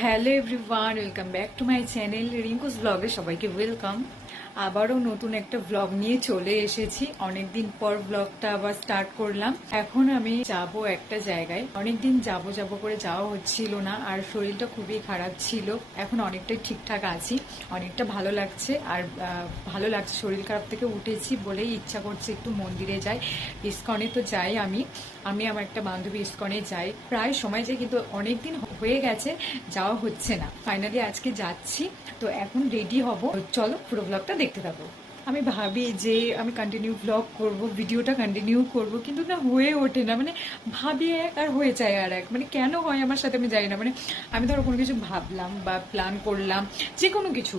Hello everyone, welcome back to my channel Rinku's ব্লগে সবাইকে welcome. আবারও নতুন একটা ব্লগ নিয়ে চলে এসেছি। অনেকদিন পর ব্লগটা আবার স্টার্ট করলাম। এখন আমি যাব একটা জায়গায়। অনেকদিন যাব করে যাওয়া হচ্ছিল না, আর শরীরটা খুবই খারাপ ছিল। এখন অনেকটাই ঠিকঠাক আছি, অনেকটা ভালো লাগছে। আর ভালো লাগছে, শরীর খারাপ থেকে উঠেছি বলেই ইচ্ছা করছে একটু মন্দিরে যাই। ইস্কনে তো যাই আমি আমার একটা বান্ধবী ইস্কনে যাই, প্রায় সময় যাই, কিন্তু অনেকদিন হয়ে গেছে যাওয়া হচ্ছে না। ফাইনালি আজকে যাচ্ছি, তো এখন রেডি হব। চলো পুরো ব্লগটা দেখতে থাকো। আমি ভাবি যে আমি কন্টিনিউ ব্লগ করব, ভিডিওটা কন্টিনিউ করব, কিন্তু না হয়ে ওঠে না। মানে ভাবি এক আর হয়ে যায় আর এক। মানে কেন হয় আমার সাথে আমি জানি না। মানে আমি ধরো কোনো কিছু ভাবলাম বা প্ল্যান করলাম, যে কোনো কিছু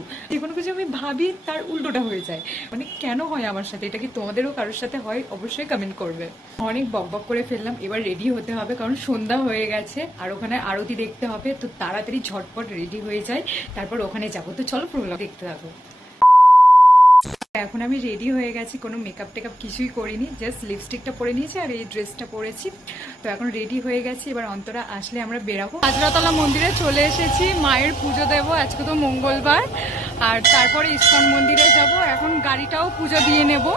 আমি ভাবি, তার উল্টোটা হয়ে যায়। মানে কেন হয় আমার সাথে? এটা কি তোমাদেরও কারোর সাথে হয়? অবশ্যই কমেন্ট করবে। অনেক বকবক করে ফেললাম, এবার রেডি হতে হবে, কারণ সন্ধ্যা হয়ে গেছে আর ওখানে আরতি দেখতে হবে। তো তাড়াতাড়ি ঝটপট রেডি হয়ে যায়, তারপর ওখানে যাবো। তো চলো পুরো দেখতে থাকো। এখন আমি রেডি হয়ে গেছি, কোনো মেকআপ টেকআপ কিছুই করিনি, জাস্ট লিপস্টিকটা পরে নিয়েছি আর এই ড্রেসটা পরেছি। তো এখন রেডি হয়ে গেছি, এবার অন্তরা আসলে আমরা বেরাবো। হাজরাতলা মন্দিরে চলে এসেছি, মায়ের পুজো দেবো, আজকে তো মঙ্গলবার। আর তারপরে ইস্কন মন্দিরে যাব। এখন গাড়িটাও পুজো দিয়ে নেব।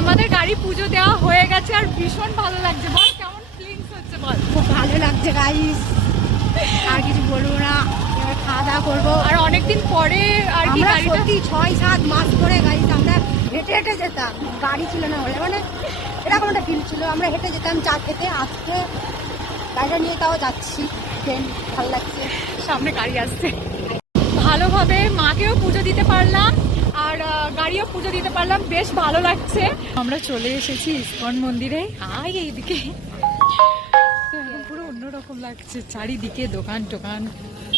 আমাদের গাড়ি পুজো দেওয়া হয়ে গেছে আর ভীষণ ভালো লাগছে। বল কেমন ফিলিংস হচ্ছে? বল। খুব ভালো লাগছে গাইস, আর কিছু বলবো না। এবার খাওয়া দাওয়া করবো। আর অনেকদিন পরে আর কি আমরা গাড়িটা, সত্যি 6-7 মাস পরে গাইস আমরা হেঁটে হেঁটে যেতাম, গাড়ি ছিল না বলে। মানে এরকম একটা ফিল ছিল, আমরা হেঁটে যেতাম চা খেতে। আজকে গাড়িটা নিয়ে তাও যাচ্ছি, ভালো লাগছে। সামনে গাড়ি আসছে। ভালোভাবে মাকেও পুজো দিতে পারলাম আর গাড়িও পুজো দিতে পারলাম, বেশ ভালো লাগছে। আমরা চলে এসেছি ইস্কন মন্দিরে। এইদিকে পুরো অন্যরকম লাগছে, চারিদিকে দোকান টোকান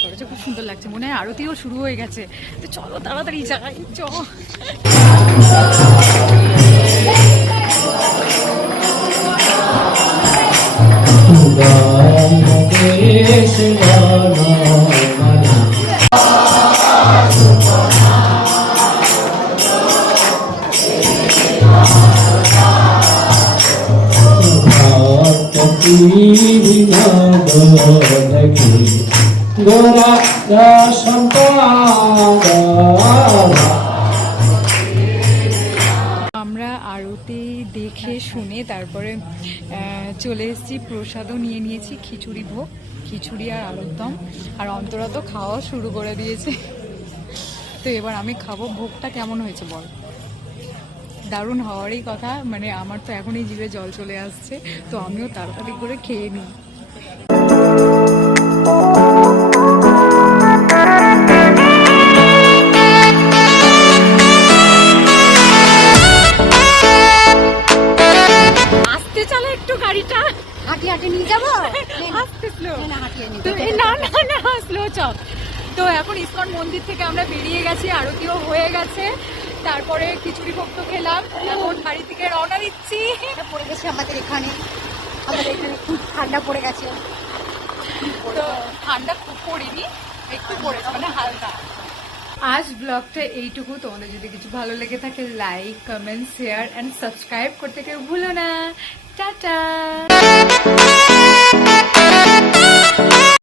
করেছে, খুব সুন্দর লাগছে। মনে হয় আরতিও শুরু হয়ে গেছে। তো চলো তাড়াতাড়ি যাই, চলো। আমরা আরতি দেখে শুনে তারপরে চলে এসেছি, প্রসাদও নিয়ে নিয়েছি, খিচুড়ি ভোগ, খিচুড়ি আর আলুর দম। আর অন্তরা তো খাওয়া শুরু করে দিয়েছে। তো এবার আমি খাবো। ভোগটা কেমন হয়েছে বল? দারুণ হওয়ারই কথা। মানে আমার তো এখনই জিভে জল চলে আসছে, তো আমিও তাড়াতাড়ি করে খেয়ে নিই। আস্তে চালা একটু গাড়িটা, হাঁটি হাঁটি নিয়ে যাবো। আস্তে স্লো, না হাঁটিয়ে নিয়ে না স্লো চল। তো এখন ইস্কন মন্দির থেকে আমরা বেরিয়ে গেছি, আরতিও হয়ে গেছে, তারপরে খিচুড়ি ভোগ তো খেলাম। এখন বাড়ি থেকে রওনা দিচ্ছি। পড়ে গেছে আমাদের এখানে খুব ঠান্ডা পড়ে গেছে। তো ঠান্ডা খুব পড়েনি, একটু পড়েছে, মানে হালকা। আজ ব্লগটা এইটুকু। তোমাদের যদি কিছু ভালো লেগে থাকে, like, comment, share and subscribe করতে কেউ ভুলো না। টাটা।